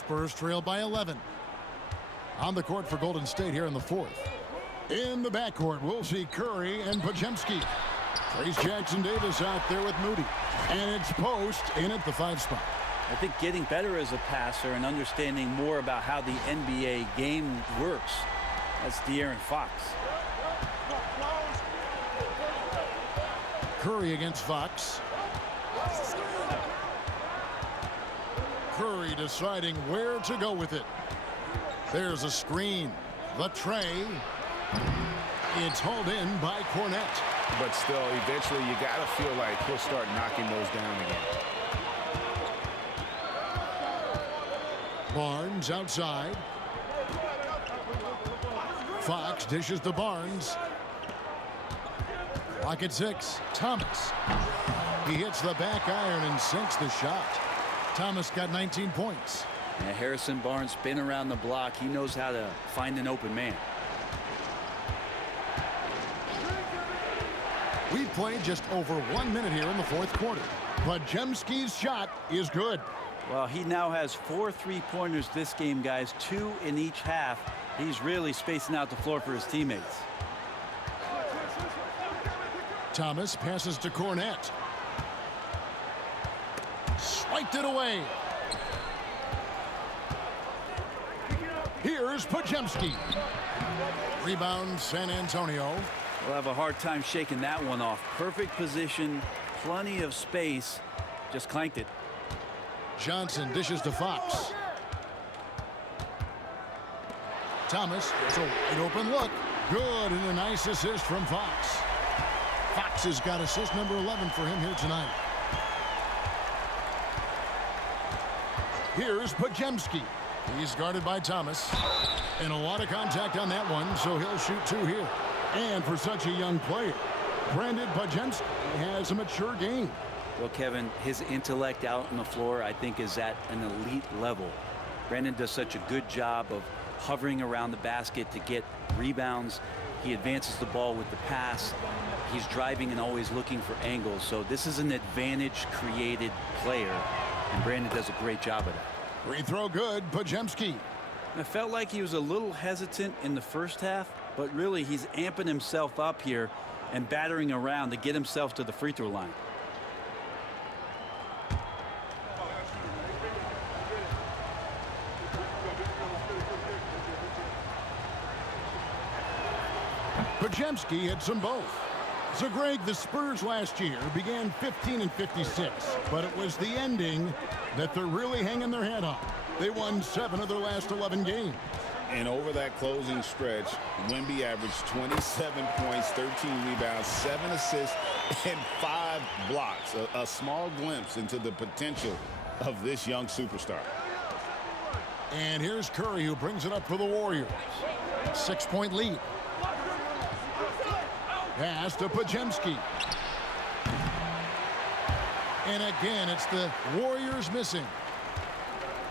Spurs trail by 11. On the court for Golden State here in the fourth. In the backcourt, we'll see Curry and Podziemski. Trace Jackson-Davis out there with Moody. And it's Post in at the 5 spot. I think getting better as a passer and understanding more about how the NBA game works. That's De'Aaron Fox. Curry against Fox. Curry deciding where to go with it. There's a screen. The tray. It's hauled in by Cornette. But still, eventually, you got to feel like he'll start knocking those down again. Barnes outside. Fox dishes to Barnes. Clock at 6. Thomas. He hits the back iron and sinks the shot. Thomas got 19 points. And Harrison Barnes been around the block. He knows how to find an open man. We've played just over 1 minute here in the fourth quarter. Podziemski's shot is good. Well, he now has 4 3-pointers this game, guys. 2 in each half. He's really spacing out the floor for his teammates. Thomas passes to Cornette. Swiped it away. Here's Podziemski. Rebound, San Antonio. We'll have a hard time shaking that one off. Perfect position, plenty of space. Just clanked it. Johnson dishes to Fox. Thomas, it's a wide open look. Good, and a nice assist from Fox. Fox has got assist number 11 for him here tonight. Here's Podziemski. He's guarded by Thomas. And a lot of contact on that one, so he'll shoot 2 here. And for such a young player, Brandon Podziemski has a mature game. Well, Kevin, his intellect out on the floor, I think, is at an elite level. Brandon does such a good job of hovering around the basket to get rebounds. He advances the ball with the pass. He's driving and always looking for angles. So this is an advantage-created player, and Brandon does a great job of that. Free throw good, Podziemski. I felt like he was a little hesitant in the first half, but really he's amping himself up here and battering around to get himself to the free throw line. Podziemski hits them both. So, Greg, the Spurs last year began 15-56, but it was the ending that they're really hanging their head on. They won 7 of their last 11 games. And over that closing stretch, Wemby averaged 27 points, 13 rebounds, 7 assists, and 5 blocks. A small glimpse into the potential of this young superstar. And here's Curry, who brings it up for the Warriors. 6-point lead. Pass to Podziemski. And again, it's the Warriors missing.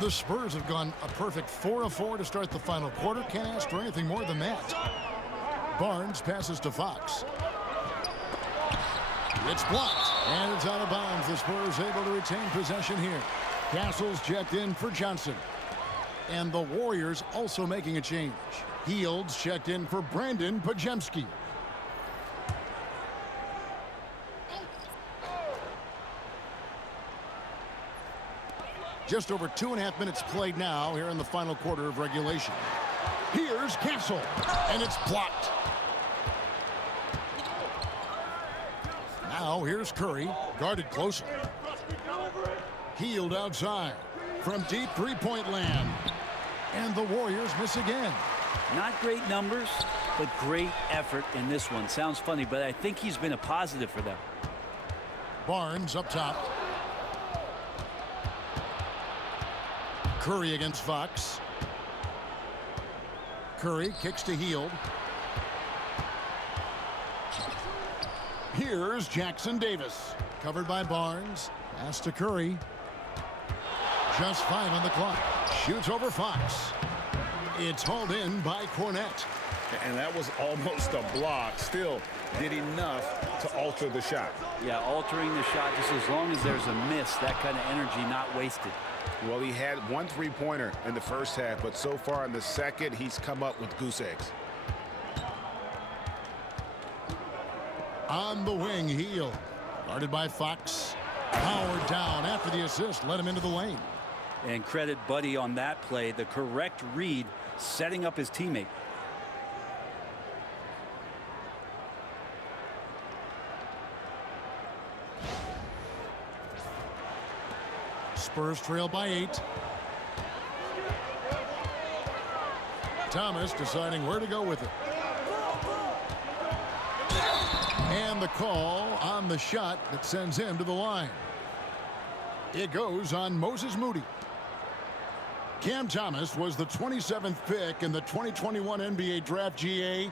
The Spurs have gone a perfect 4 of 4 to start the final quarter. Can't ask for anything more than that. Barnes passes to Fox. It's blocked, and it's out of bounds. The Spurs able to retain possession here. Castle's checked in for Johnson. And the Warriors also making a change. Fields checked in for Brandon Podziemski. Just over 2.5 minutes played now here in the final quarter of regulation. Here's Castle, and it's blocked. Now here's Curry, guarded closely. Healed outside from deep three-point land. And the Warriors miss again. Not great numbers, but great effort in this one. Sounds funny, but I think he's been a positive for them. Barnes up top. Curry against Fox. Curry kicks to Hield. Here's Jackson-Davis. Covered by Barnes. Pass to Curry. Just 5 on the clock. Shoots over Fox. It's hauled in by Cornette. And that was almost a block. Still, did enough to alter the shot. Yeah, altering the shot, just as long as there's a miss, that kind of energy not wasted. Well, he had one three-pointer in the first half, but so far in the second, he's come up with goose eggs. On the wing, Heel. Guarded by Fox. Powered down after the assist, led him into the lane. And credit Buddy on that play, the correct read, setting up his teammate. Spurs trail by 8. Thomas deciding where to go with it. And the call on the shot that sends him to the line. It goes on Moses Moody. Cam Thomas was the 27th pick in the 2021 NBA Draft. GA.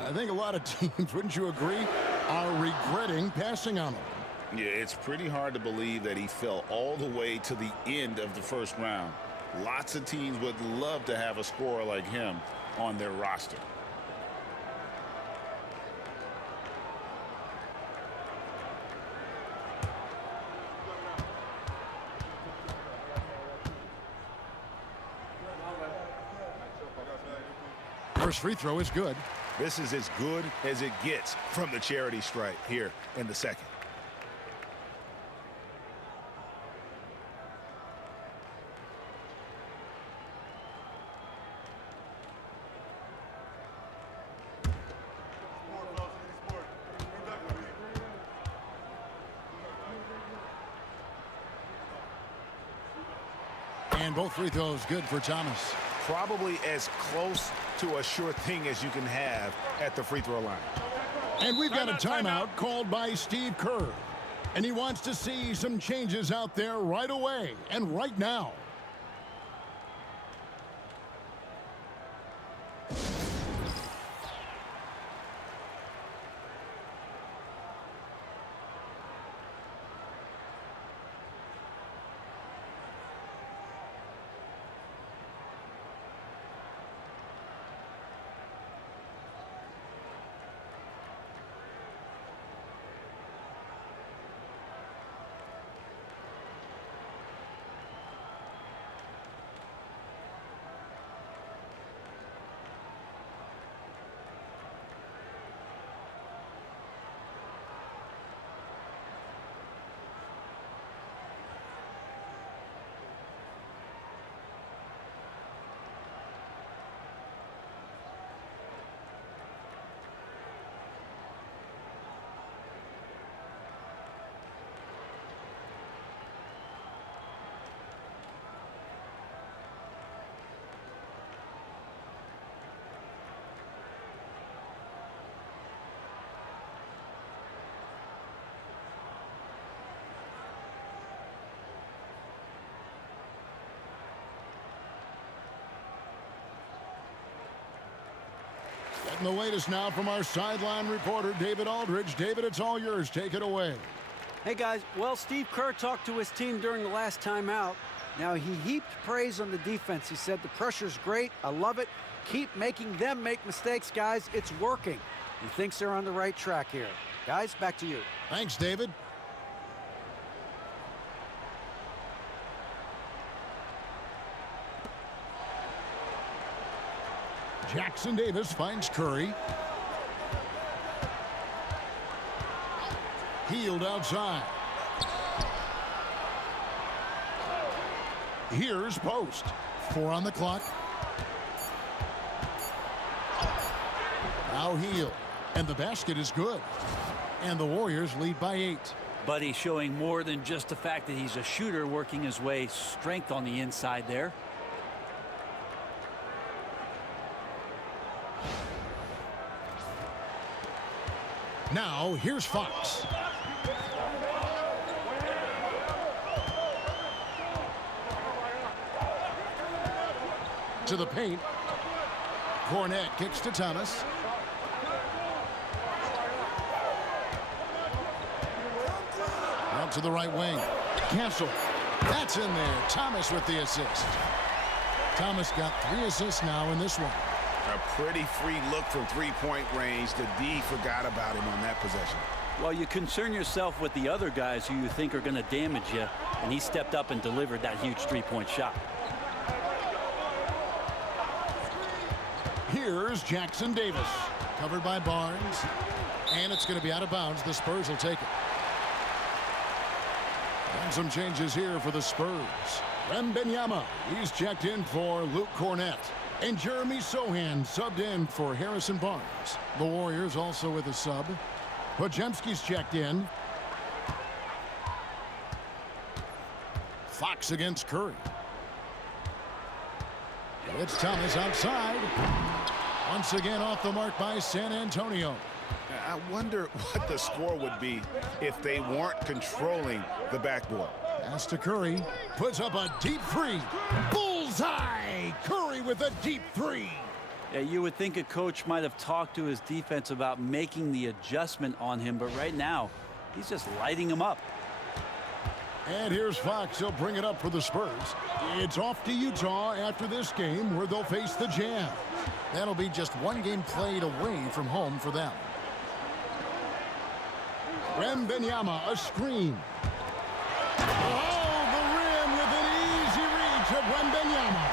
I think a lot of teams, wouldn't you agree, are regretting passing on him. Yeah, it's pretty hard to believe that he fell all the way to the end of the first round. Lots of teams would love to have a scorer like him on their roster. First free throw is good. This is as good as it gets from the charity stripe here in the second. And both free throws good for Thomas. Probably as close to a sure thing as you can have at the free throw line. And we've got a timeout called by Steve Kerr. And he wants to see some changes out there right away and right now. Getting the latest now from our sideline reporter, David Aldridge. David, it's all yours. Take it away. Hey, guys. Well, Steve Kerr talked to his team during the last timeout. Now, he heaped praise on the defense. He said, the pressure's great. I love it. Keep making them make mistakes, guys. It's working. He thinks they're on the right track here. Guys, back to you. Thanks, David. Jackson Davis finds Curry. Healed outside. Here's Post. 4 on the clock. Now Heel. And the basket is good. And the Warriors lead by 8. Buddy showing more than just the fact that he's a shooter, working his way strength on the inside there. Now, here's Fox. To the paint. Cornette kicks to Thomas. Out to the right wing. Castle. That's in there. Thomas with the assist. Thomas got 3 assists now in this one. A pretty free look from three-point range. The D forgot about him on that possession. Well, you concern yourself with the other guys who you think are going to damage you, and he stepped up and delivered that huge three-point shot. Here's Jackson Davis. Covered by Barnes. And it's going to be out of bounds. The Spurs will take it. And some changes here for the Spurs. Wembanyama, he's checked in for Luke Cornett. And Jeremy Sohan subbed in for Harrison Barnes. The Warriors also with a sub. Podziemski's checked in. Fox against Curry. It's Thomas outside. Once again off the mark by San Antonio. I wonder what the score would be if they weren't controlling the backboard. Pass to Curry. Puts up a deep three. Bullseye! Curry with a deep three. Yeah, you would think a coach might have talked to his defense about making the adjustment on him, but right now, he's just lighting him up. And here's Fox. He'll bring it up for the Spurs. It's off to Utah after this game where they'll face the Jazz. That'll be just one game played away from home for them. Wembanyama, a screen. Oh, the rim with an easy reach of Wembanyama.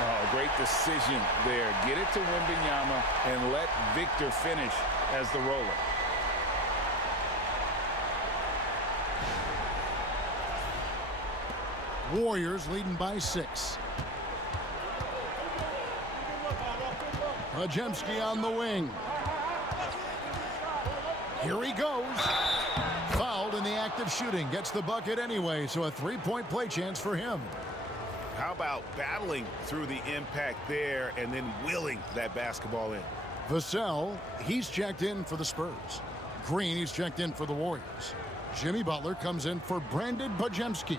Oh, great decision there. Get it to Wembanyama and let Victor finish as the roller. Warriors leading by 6. Podziemski on the wing. Here he goes. Fouled in the act of shooting. Gets the bucket anyway, so a three-point play chance for him. How about battling through the impact there and then willing that basketball in? Vassell, he's checked in for the Spurs. Green, he's checked in for the Warriors. Jimmy Butler comes in for Brandon Podziemski.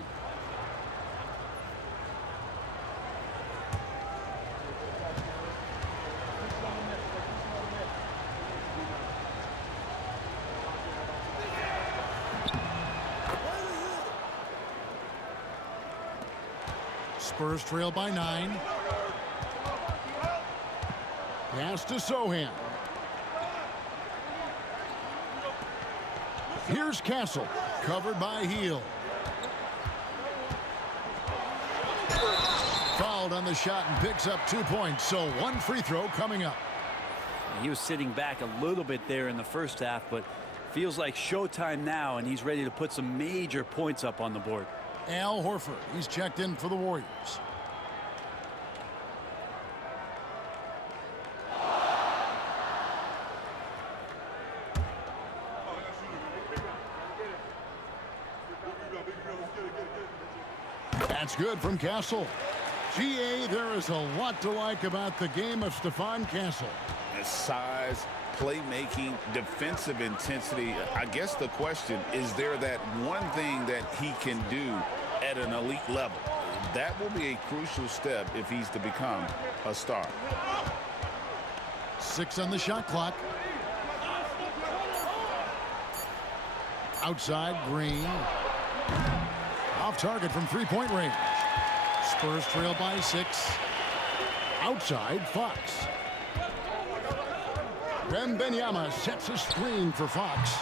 Spurs trail by 9. Pass to Sohan. Here's Castle, covered by Heel. Fouled on the shot and picks up 2 points, so one free throw coming up. He was sitting back a little bit there in the first half, but feels like showtime now, and he's ready to put some major points up on the board. Al Horford, he's checked in for the Warriors. That's good from Castle. GA, there is a lot to like about the game of Stephon Castle. His size, playmaking, defensive intensity. I guess the question, is there that one thing that he can do at an elite level? That will be a crucial step if he's to become a star. 6 on the shot clock. Outside, Green. Off target from three-point range. Spurs trail by 6. Outside, Fox. Wembanyama sets a screen for Fox.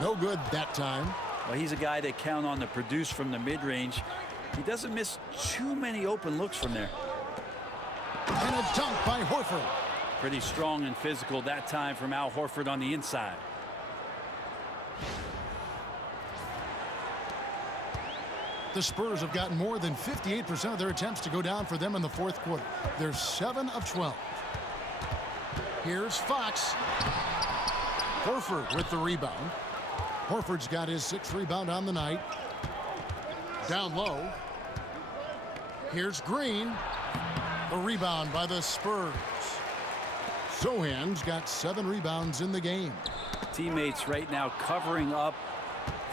No good that time. Well, he's a guy that count on to produce from the mid-range. He doesn't miss too many open looks from there. And a dunk by Horford. Pretty strong and physical that time from Al Horford on the inside. The Spurs have gotten more than 58% of their attempts to go down for them in the fourth quarter. They're 7 of 12. Here's Fox. Horford with the rebound. Horford's got his 6th rebound on the night. Down low. Here's Green. The rebound by the Spurs. Sohan's got 7 rebounds in the game. Teammates right now covering up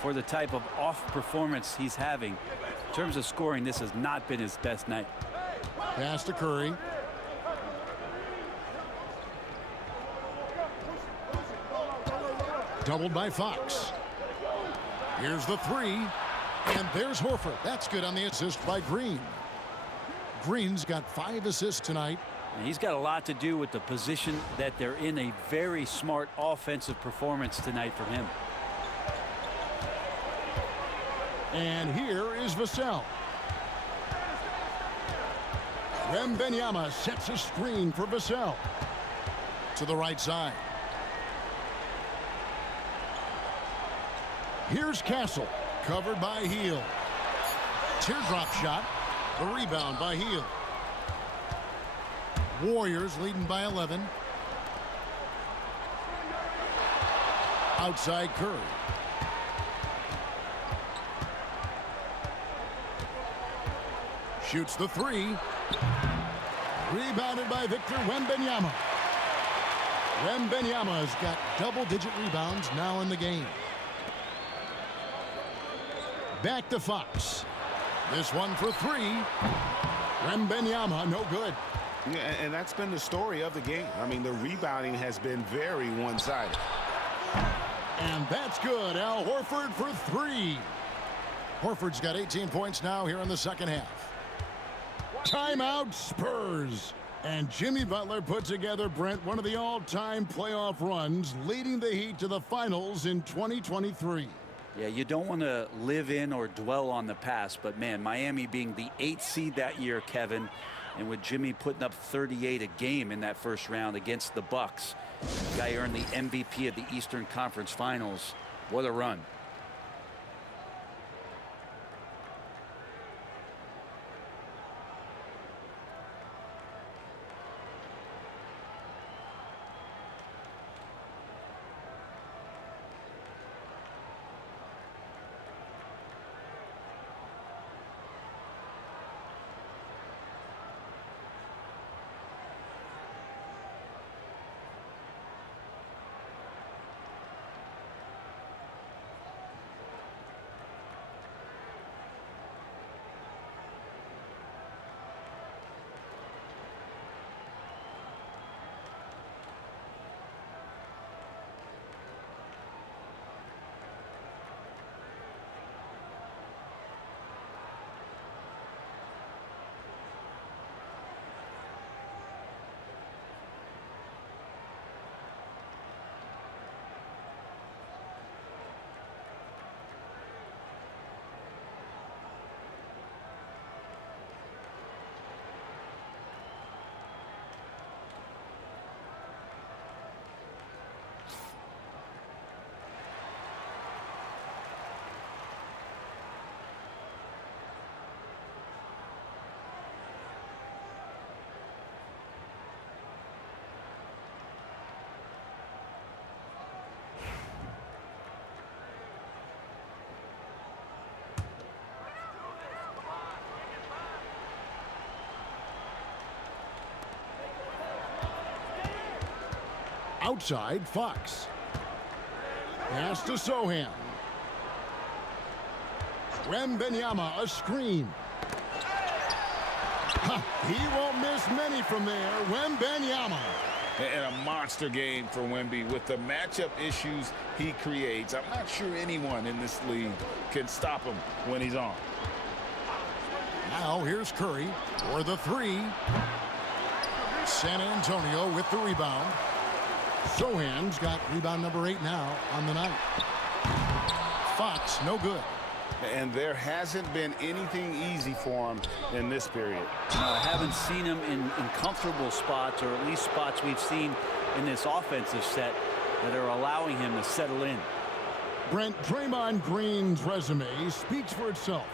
for the type of off performance he's having. In terms of scoring, this has not been his best night. Pass to Curry. Doubled by Fox. Here's the 3. And there's Horford. That's good on the assist by Green. Green's got 5 assists tonight. And he's got a lot to do with the position that they're in. A very smart offensive performance tonight from him. And here is Vassell. Wembanyama sets a screen for Vassell. To the right side. Here's Castle. Covered by Heel. Teardrop shot. The rebound by Heel. Warriors leading by 11. Outside Curry. Shoots the three. Rebounded by Victor Wembanyama. Wembanyama's got double-digit rebounds now in the game. Back to Fox. This one for three. Wembanyama, no good. Yeah, and that's been the story of the game. I mean, the rebounding has been very one-sided. And that's good. Al Horford for three. Horford's got 18 points now here in the second half. Timeout, Spurs. And Jimmy Butler put together, Brent, one of the all-time playoff runs, leading the Heat to the finals in 2023. Yeah, you don't want to live in or dwell on the past, but man, Miami being the 8th seed that year, Kevin, and with Jimmy putting up 38 a game in that first round against the Bucks, the guy earned the MVP of the Eastern Conference Finals. What a run. Outside, Fox. Pass to Sohan. Wembanyama, a screen. He won't miss many from there. Wembanyama. And a monster game for Wemby with the matchup issues he creates. I'm not sure anyone in this league can stop him when he's on. Now here's Curry for the three. San Antonio with the rebound. Sohan's got rebound number 8 now on the night. Fox, no good. And there hasn't been anything easy for him in this period. I haven't seen him in comfortable spots, or at least spots we've seen in this offensive set that are allowing him to settle in. Brent, Draymond Green's resume speaks for itself.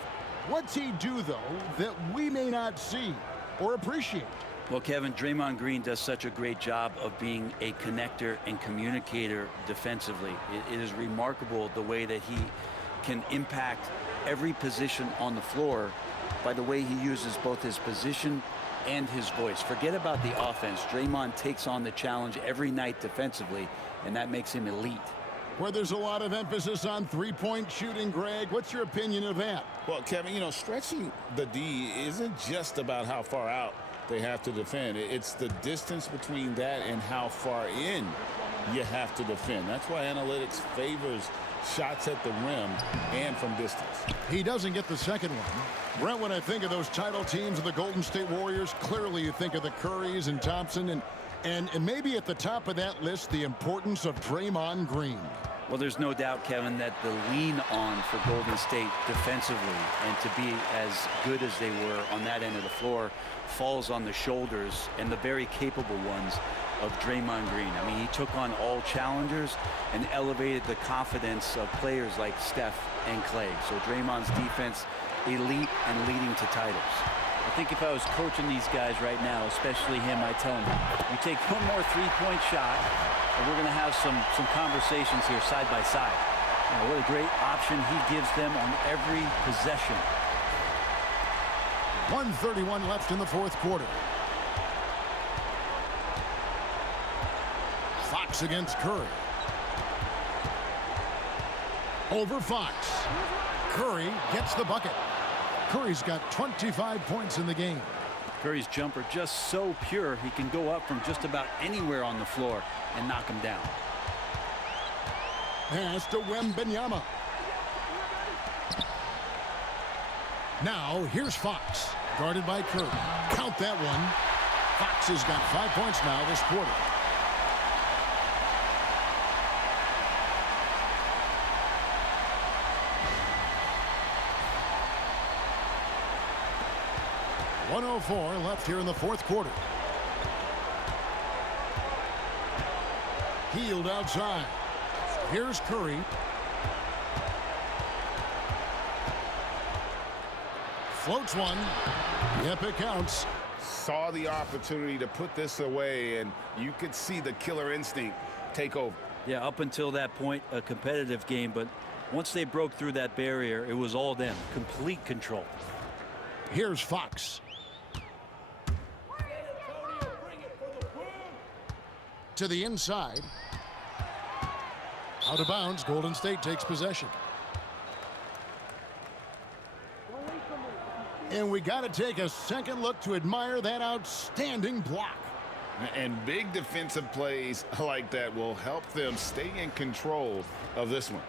What's he do, though, that we may not see or appreciate? Well, Kevin, Draymond Green does such a great job of being a connector and communicator defensively. It is remarkable the way that he can impact every position on the floor by the way he uses both his position and his voice. Forget about the offense. Draymond takes on the challenge every night defensively, and that makes him elite. Where there's a lot of emphasis on three-point shooting, Greg, what's your opinion of that? Well, Kevin, you know, stretching the D isn't just about how far out they have to defend. It's the distance between that and how far in you have to defend. That's why analytics favors shots at the rim and from distance. He doesn't get the second one. Brent, when I think of those title teams of the Golden State Warriors, clearly you think of the Currys and Thompson, and maybe at the top of that list, the importance of Draymond Green. Well, there's no doubt, Kevin, that the lean on for Golden State defensively and to be as good as they were on that end of the floor falls on the shoulders and the very capable ones of Draymond Green. I mean, he took on all challengers and elevated the confidence of players like Steph and Clay. So Draymond's defense, elite and leading to titles. I think if I was coaching these guys right now, especially him, I'd tell him, you take one more three-point shot, and we're going to have some conversations here side by side. What a great option he gives them on every possession. 1:31 left in the fourth quarter. Fox against Curry. Over Fox. Curry gets the bucket. Curry's got 25 points in the game. Curry's jumper just so pure, he can go up from just about anywhere on the floor and knock him down. Pass to Wembanyama. Now here's Fox, guarded by Curry. Count that one. Fox has got 5 points now this quarter. .104 left here in the fourth quarter. Healed outside. Here's Curry. Floats one. Yep, it counts. Saw the opportunity to put this away, and you could see the killer instinct take over. Yeah, up until that point, a competitive game, but once they broke through that barrier, it was all them. Complete control. Here's Fox. To the inside. Out of bounds. Golden State takes possession. And we got to take a second look to admire that outstanding block. And big defensive plays like that will help them stay in control of this one.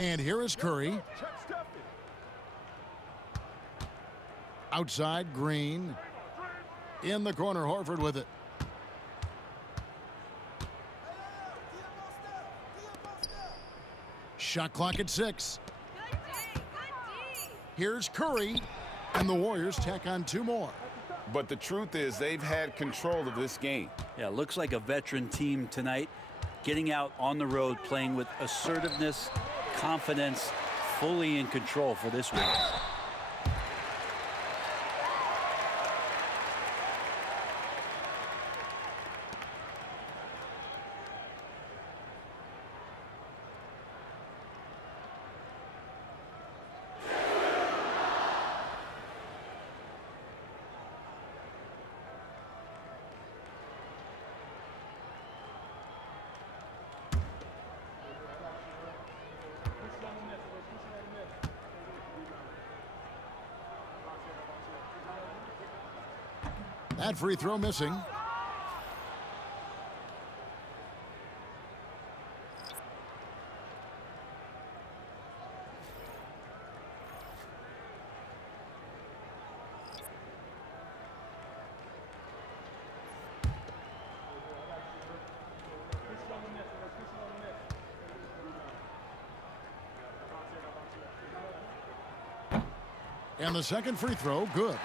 And here is Curry. Outside, Green. In the corner, Horford with it. Shot clock at 6. Here's Curry. And the Warriors tack on 2 more. But the truth is they've had control of this game. Yeah, looks like a veteran team tonight, getting out on the road, playing with assertiveness, confidence, fully in control for this win. That free throw missing. And the second free throw, good.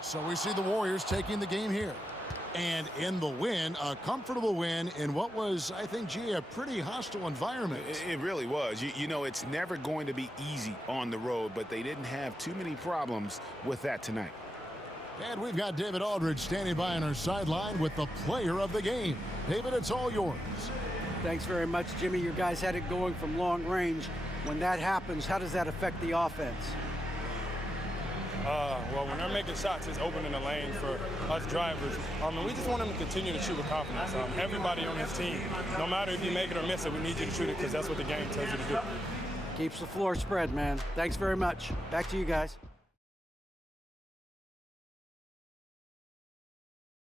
So we see the Warriors taking the game here. And in the win, a comfortable win in what was, I think, G, a pretty hostile environment. It really was. You know, it's never going to be easy on the road, but they didn't have too many problems with that tonight. And we've got David Aldridge standing by on our sideline with the player of the game. David, it's all yours. Thanks very much, Jimmy. Your guys had it going from long range. When that happens, how does that affect the offense? Well, when they're making shots, it's opening the lane for us drivers. And we just want them to continue to shoot with confidence. Everybody on this team, no matter if you make it or miss it, we need you to shoot it because that's what the game tells you to do. Keeps the floor spread, man. Thanks very much. Back to you guys.